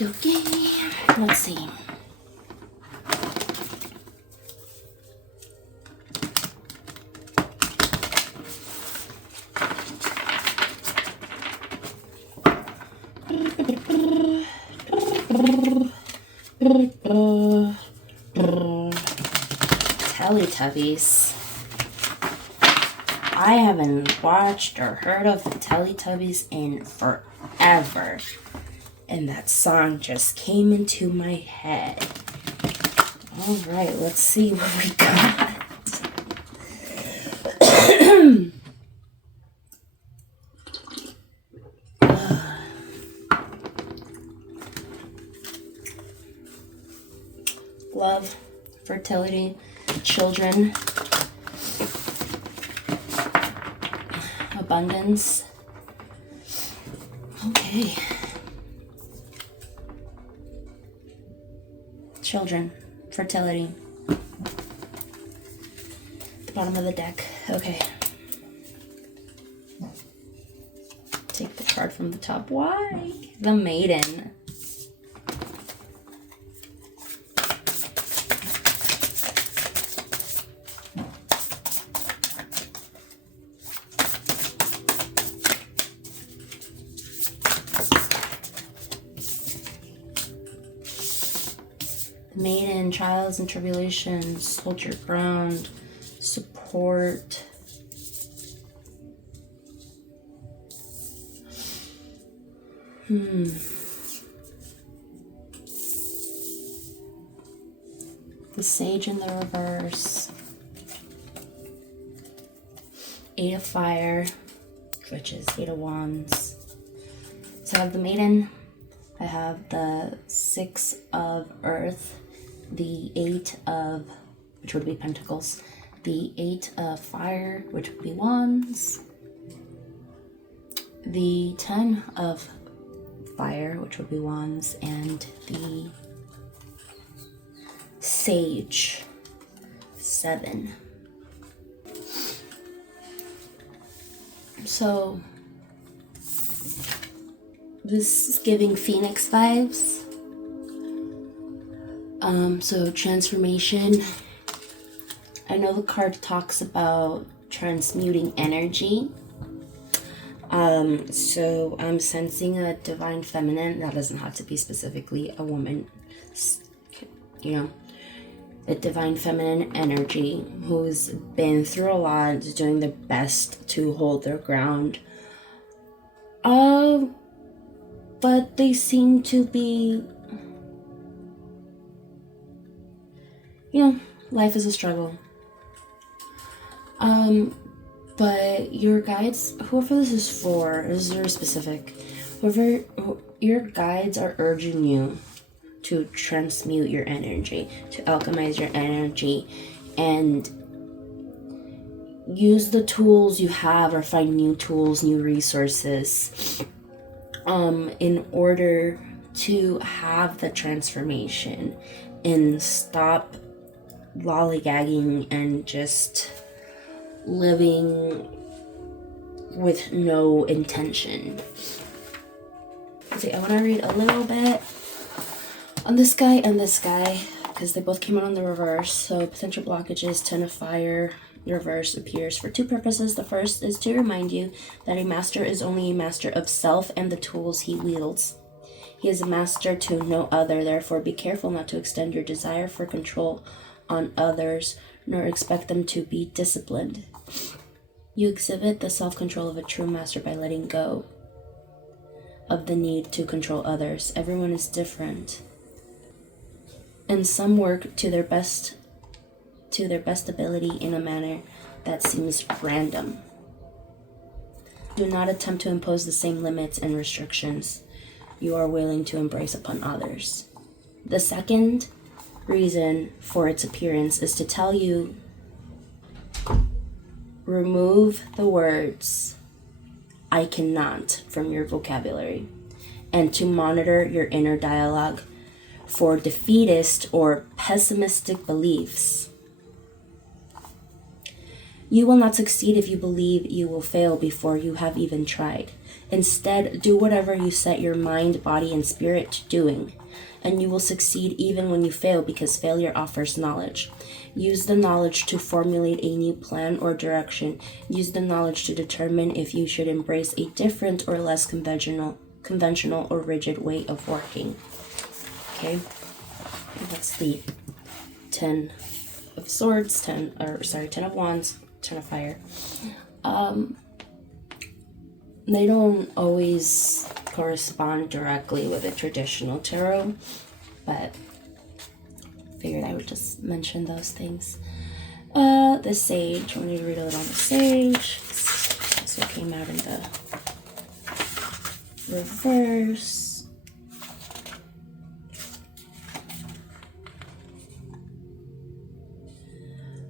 Okie dokie. Let's see. Teletubbies. I haven't watched or heard of the Teletubbies in forever. And that song just came into my head. Alright, let's see what we got. Love, fertility, children, abundance. Okay. Children, fertility. The bottom of the deck. Okay. Take the card from the top. Why? The Maiden. Maiden, trials and tribulations, hold your ground, support. The Sage in the reverse. Eight of Fire, which is Eight of Wands. So I have the Maiden, I have the Six of Earth, the Eight of, which would be Pentacles, the Eight of Fire, which would be Wands, the 10 of Fire, which would be Wands, and the Sage, 7. So this is giving Phoenix vibes. So transformation. I know the card talks about transmuting energy. So I'm sensing a divine feminine. That doesn't have to be specifically a woman. You know, a divine feminine energy who's been through a lot, is doing their best to hold their ground. But they seem to be, you know, life is a struggle. But your guides, whoever this is for, this is very specific. Your guides are urging you to transmute your energy, to alchemize your energy, and use the tools you have or find new tools, new resources, in order to have the transformation and stop lollygagging and just living with no intention. See, I want to read a little bit on this guy and this guy because they both came out on the reverse. So potential blockages, 10 of Fire. The reverse appears for two purposes. The first is to remind you that a master is only a master of self and the tools he wields. He is a master to no other, therefore be careful not to extend your desire for control on others, nor expect them to be disciplined. You exhibit the self-control of a true master by letting go of the need to control others. Everyone is different, and some work to their best ability in a manner that seems random. Do not attempt to impose the same limits and restrictions you are willing to embrace upon others. The second reason for its appearance is to tell you, remove the words I cannot from your vocabulary, and to monitor your inner dialogue for defeatist or pessimistic beliefs. You will not succeed if you believe you will fail before you have even tried. Instead, do whatever you set your mind, body, and spirit to doing, and you will succeed even when you fail, because failure offers knowledge. Use the knowledge to formulate a new plan or direction. Use the knowledge to determine if you should embrace a different or less conventional or rigid way of working. Okay, that's the 10 of Swords, 10 of Wands, 10 of Fire. They don't always correspond directly with a traditional tarot, but figured I would just mention those things. The Sage. I'm going to read a little on the Sage. This one came out in the reverse.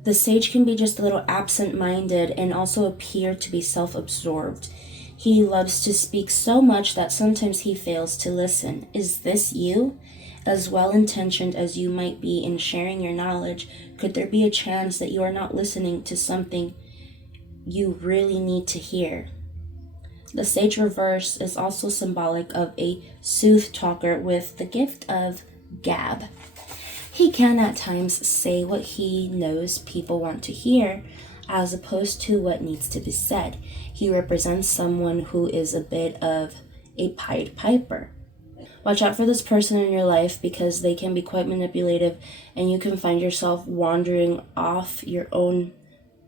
The Sage can be just a little absent-minded and also appear to be self-absorbed. He loves to speak so much that sometimes he fails to listen. Is this you? As well-intentioned as you might be in sharing your knowledge, could there be a chance that you are not listening to something you really need to hear? The Sage reverse is also symbolic of a sooth talker with the gift of gab. He can at times say what he knows people want to hear, as opposed to what needs to be said. He represents someone who is a bit of a Pied Piper. Watch out for this person in your life, because they can be quite manipulative, and you can find yourself wandering off your own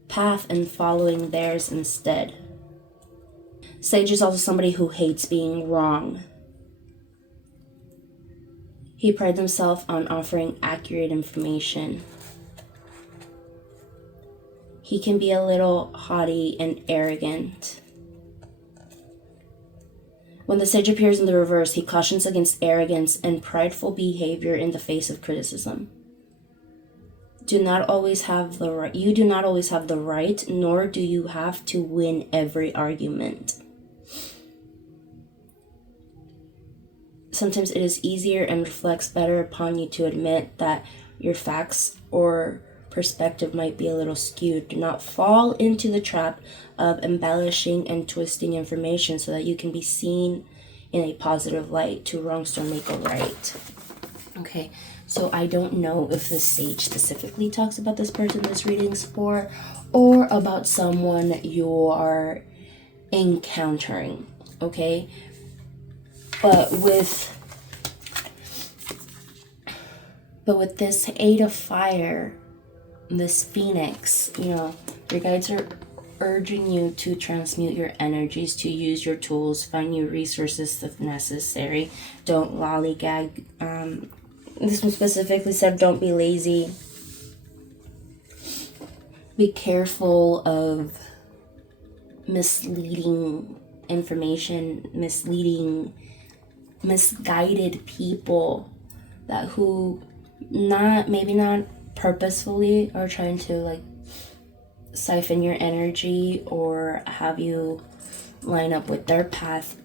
path and following theirs instead. Sage is also somebody who hates being wrong. He prides himself on offering accurate information. He can be a little haughty and arrogant. When the Sage appears in the reverse, he cautions against arrogance and prideful behavior in the face of criticism. You do not always have the right, nor do you have to win every argument. Sometimes it is easier and reflects better upon you to admit that your facts or perspective might be a little skewed. Do not fall into the trap of embellishing and twisting information so that you can be seen in a positive light. Two wrongs don't make a right. Okay, so I don't know if the Sage specifically talks about this person this reading's for, or about someone you're encountering, okay? But with this 8 of Fire, this Phoenix, your guides are urging you to transmute your energies, to use your tools, find new resources if necessary. Don't lollygag. This one specifically said don't be lazy. Be careful of misleading information, misguided people that who maybe not purposefully are trying to siphon your energy or have you line up with their path,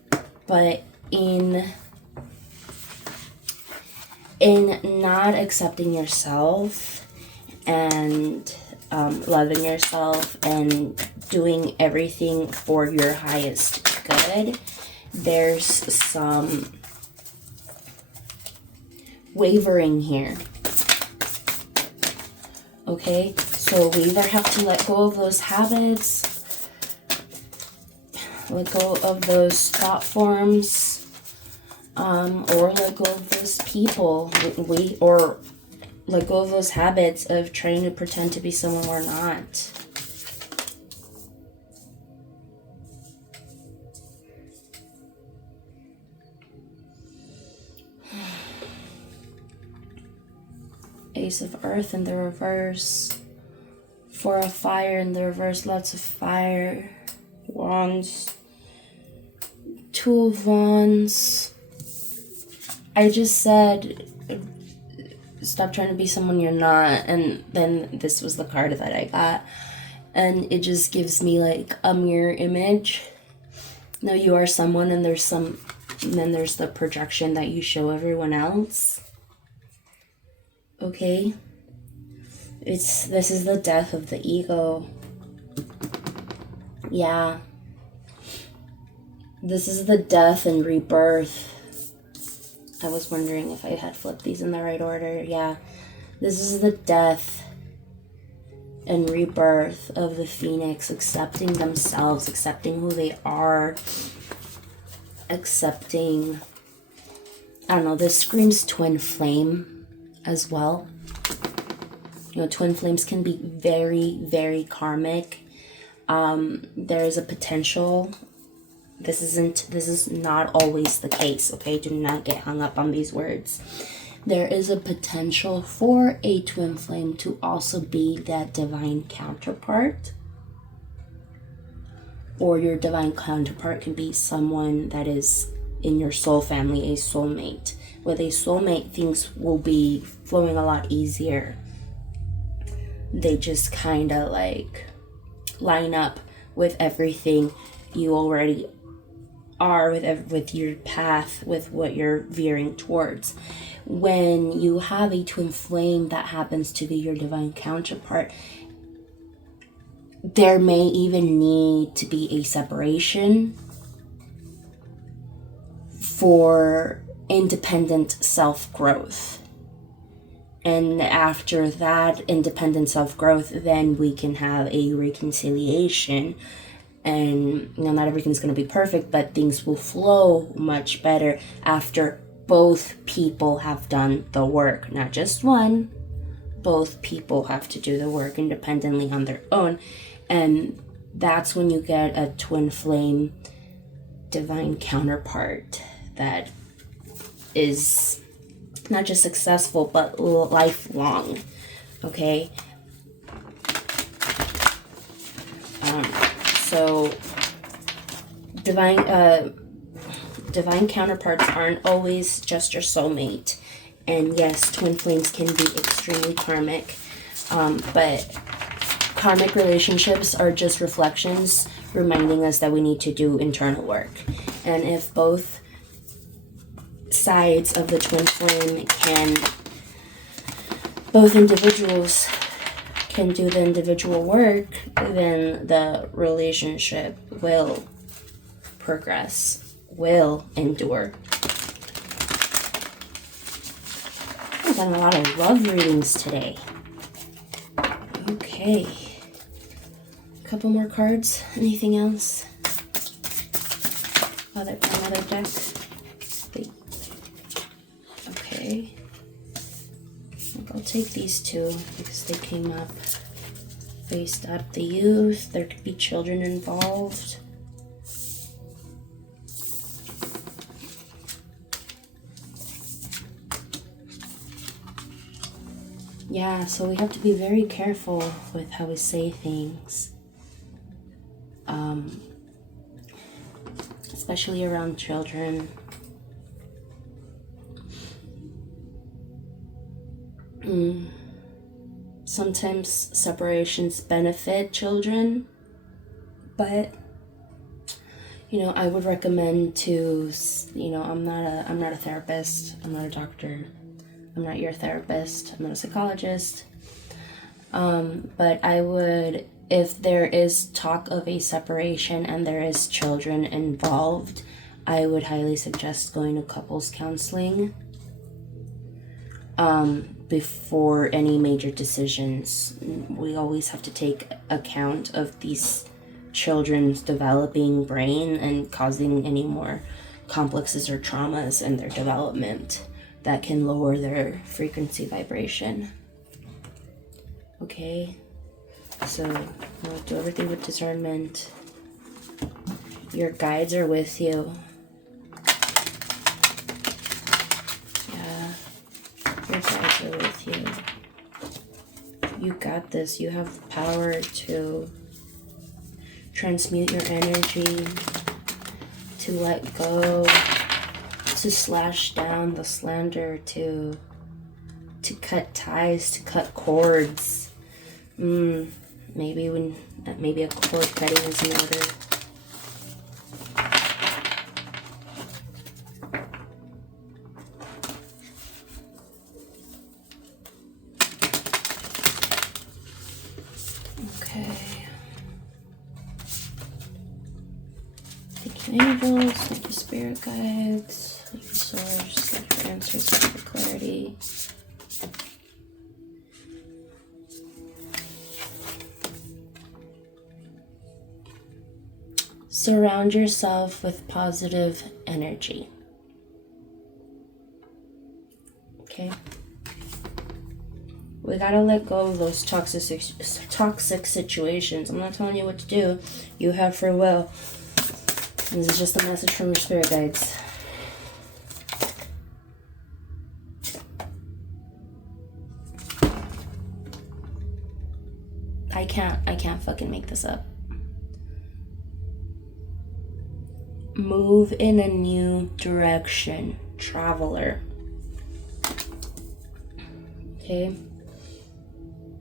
but in not accepting yourself and loving yourself and doing everything for your highest good, there's some wavering here. Okay, so we either have to let go of those habits, let go of those thought forms, or let go of those people, or let go of those habits of trying to pretend to be someone we're not. Ace of Earth in the reverse, 4 of Fire in the reverse, lots of fire, Wands, 2 of Wands. I just said stop trying to be someone you're not, and then this was the card that I got, and it just gives me a mirror image. No, you are someone, and then there's the projection that you show everyone else. Okay, this is the death of the ego. Yeah. This is the death and rebirth. I was wondering if I had flipped these in the right order. Yeah. This is the death and rebirth of the phoenix, accepting themselves, accepting who they are, accepting, I don't know, this screams twin flame as well. You know, twin flames can be very, very karmic. There is a potential. This is not always the case, okay? Do not get hung up on these words. There is a potential for a twin flame to also be that divine counterpart. Or your divine counterpart can be someone that is in your soul family, a soulmate. With a soulmate, things will be flowing a lot easier. They just kind of like line up with everything you already are, with your path, with what you're veering towards. When you have a twin flame that happens to be your divine counterpart, there may even need to be a separation for independent self-growth. And after that independent self-growth, then we can have a reconciliation. And you know, not everything's going to be perfect, but things will flow much better after both people have done the work. Not just one. Both people have to do the work independently on their own. And that's when you get a twin flame divine counterpart that is not just successful, but lifelong. Okay? So divine counterparts aren't always just your soulmate. And yes, twin flames can be extremely karmic. But karmic relationships are just reflections reminding us that we need to do internal work. And if both sides of the twin flame both individuals can do the individual work, then the relationship will progress, will endure. I've done a lot of love readings today. Okay. A couple more cards. Anything else? Another deck. Okay. I'll take these two because they came up. Faced up the youth. There could be children involved. Yeah, so we have to be very careful with how we say things. Especially around children. Sometimes separations benefit children, but you know, I would recommend to, you know, I'm not a therapist, I'm not a doctor, I'm not your therapist, I'm not a psychologist, but I would, if there is talk of a separation and there is children involved, I would highly suggest going to couples counseling before any major decisions. We always have to take account of these children's developing brain and causing any more complexes or traumas in their development that can lower their frequency vibration. Okay, so we'll do everything with discernment. Your guides are with you. Your guides are with you. You got this. You have the power to transmute your energy, to let go, to slash down the slander, to cut ties, to cut cords. Maybe a cord cutting is in order. Angels, spirit guides, source, for answers, for clarity. Surround yourself with positive energy. Okay? We gotta let go of those toxic situations. I'm not telling you what to do. You have free will. This is just a message from your spirit guides. I can't fucking make this up. Move in a new direction, traveler. Okay?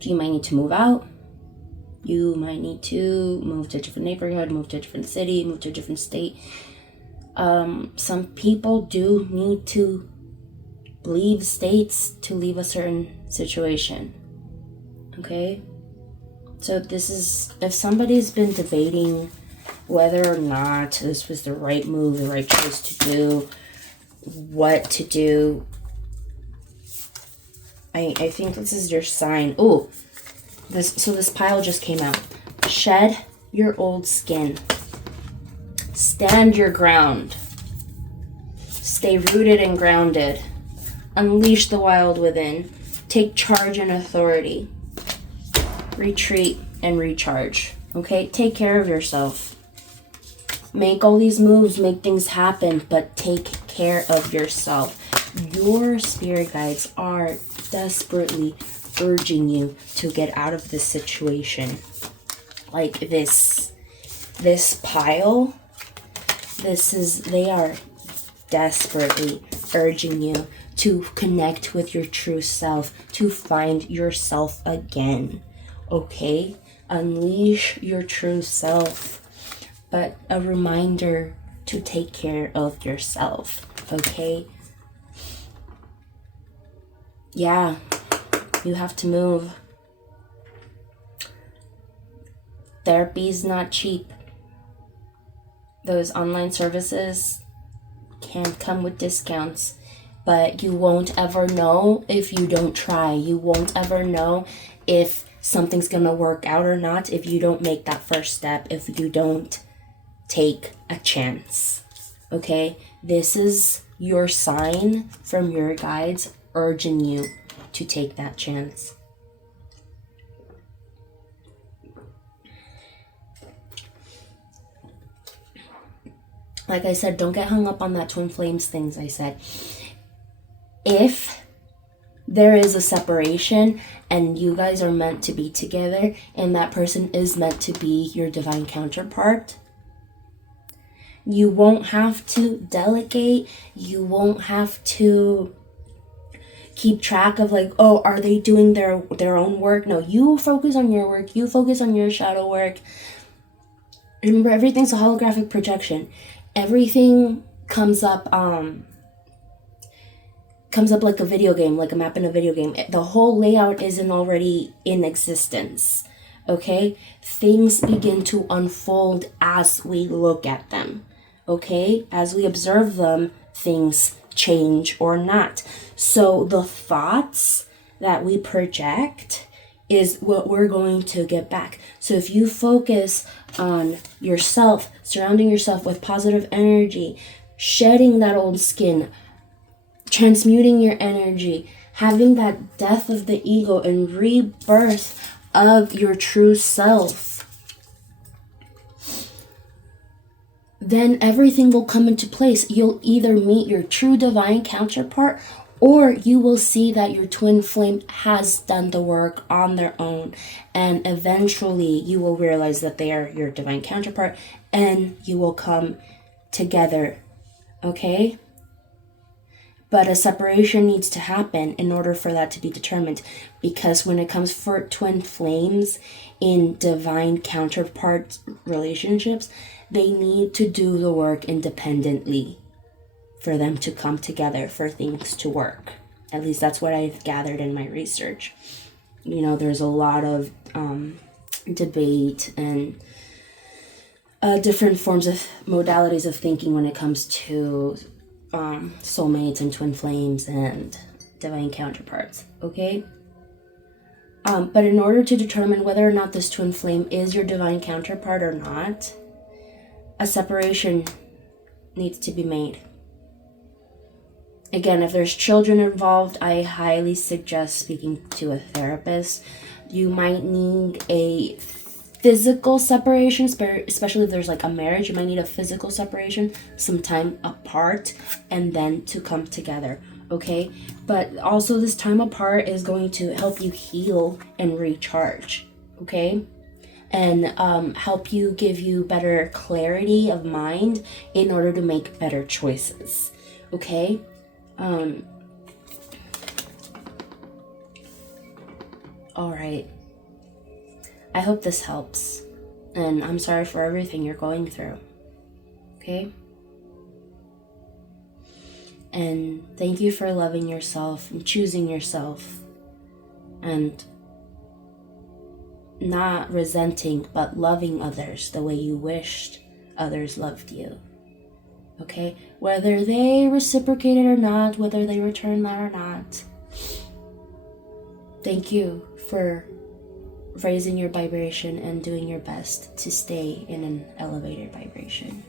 So you might need to move out. You might need to move to a different neighborhood, move to a different city, move to a different state. Some people do need to leave states to leave a certain situation. Okay? So this is, if somebody's been debating whether or not this was the right move, the right choice to do, what to do, I think this is your sign. Oh, this pile just came out. Shed your old skin. Stand your ground. Stay rooted and grounded. Unleash the wild within. Take charge and authority. Retreat and recharge. Okay? Take care of yourself. Make all these moves, make things happen, but take care of yourself. Your spirit guides are desperately urging you to get out of this situation. Like this pile, they are desperately urging you to connect with your true self, to find yourself again. Okay? Unleash your true self. But a reminder to take care of yourself. Okay? Yeah. You have to move. Therapy's not cheap. Those online services can come with discounts, but you won't ever know if you don't try. You won't ever know if something's gonna work out or not if you don't make that first step, if you don't take a chance. Okay? This is your sign from your guides urging you to take that chance. Like I said, don't get hung up on that twin flames things I said. If there is a separation and you guys are meant to be together and that person is meant to be your divine counterpart, you won't have to delegate. You won't have to keep track of like, oh, are they doing their own work? No, you focus on your work. You focus on your shadow work. Remember, everything's a holographic projection. Everything comes up like a video game, like a map in a video game. The whole layout isn't already in existence. Okay? Things begin to unfold as we look at them. Okay? As we observe them, things change or not. So the thoughts that we project is what we're going to get back. So if you focus on yourself, surrounding yourself with positive energy, shedding that old skin, transmuting your energy, having that death of the ego and rebirth of your true self, then everything will come into place. You'll either meet your true divine counterpart, or you will see that your twin flame has done the work on their own, and eventually you will realize that they are your divine counterpart and you will come together. Okay? But a separation needs to happen in order for that to be determined, because when it comes for twin flames in divine counterpart relationships, they need to do the work independently for them to come together, for things to work. At least that's what I've gathered in my research. You know, there's a lot of debate and different forms of modalities of thinking when it comes to soulmates and twin flames and divine counterparts, okay? But in order to determine whether or not this twin flame is your divine counterpart or not, a separation needs to be made. Again, if there's children involved, I highly suggest speaking to a therapist. You might need a physical separation, especially if there's like a marriage. You might need a physical separation, some time apart, and then to come together, okay? But also this time apart is going to help you heal and recharge, okay? And help you, give you better clarity of mind in order to make better choices, okay? All right. I hope this helps, and I'm sorry for everything you're going through, okay? And thank you for loving yourself and choosing yourself and not resenting but loving others the way you wished others loved you, okay? Whether they reciprocated or not, whether they returned that or not, thank you for raising your vibration and doing your best to stay in an elevated vibration.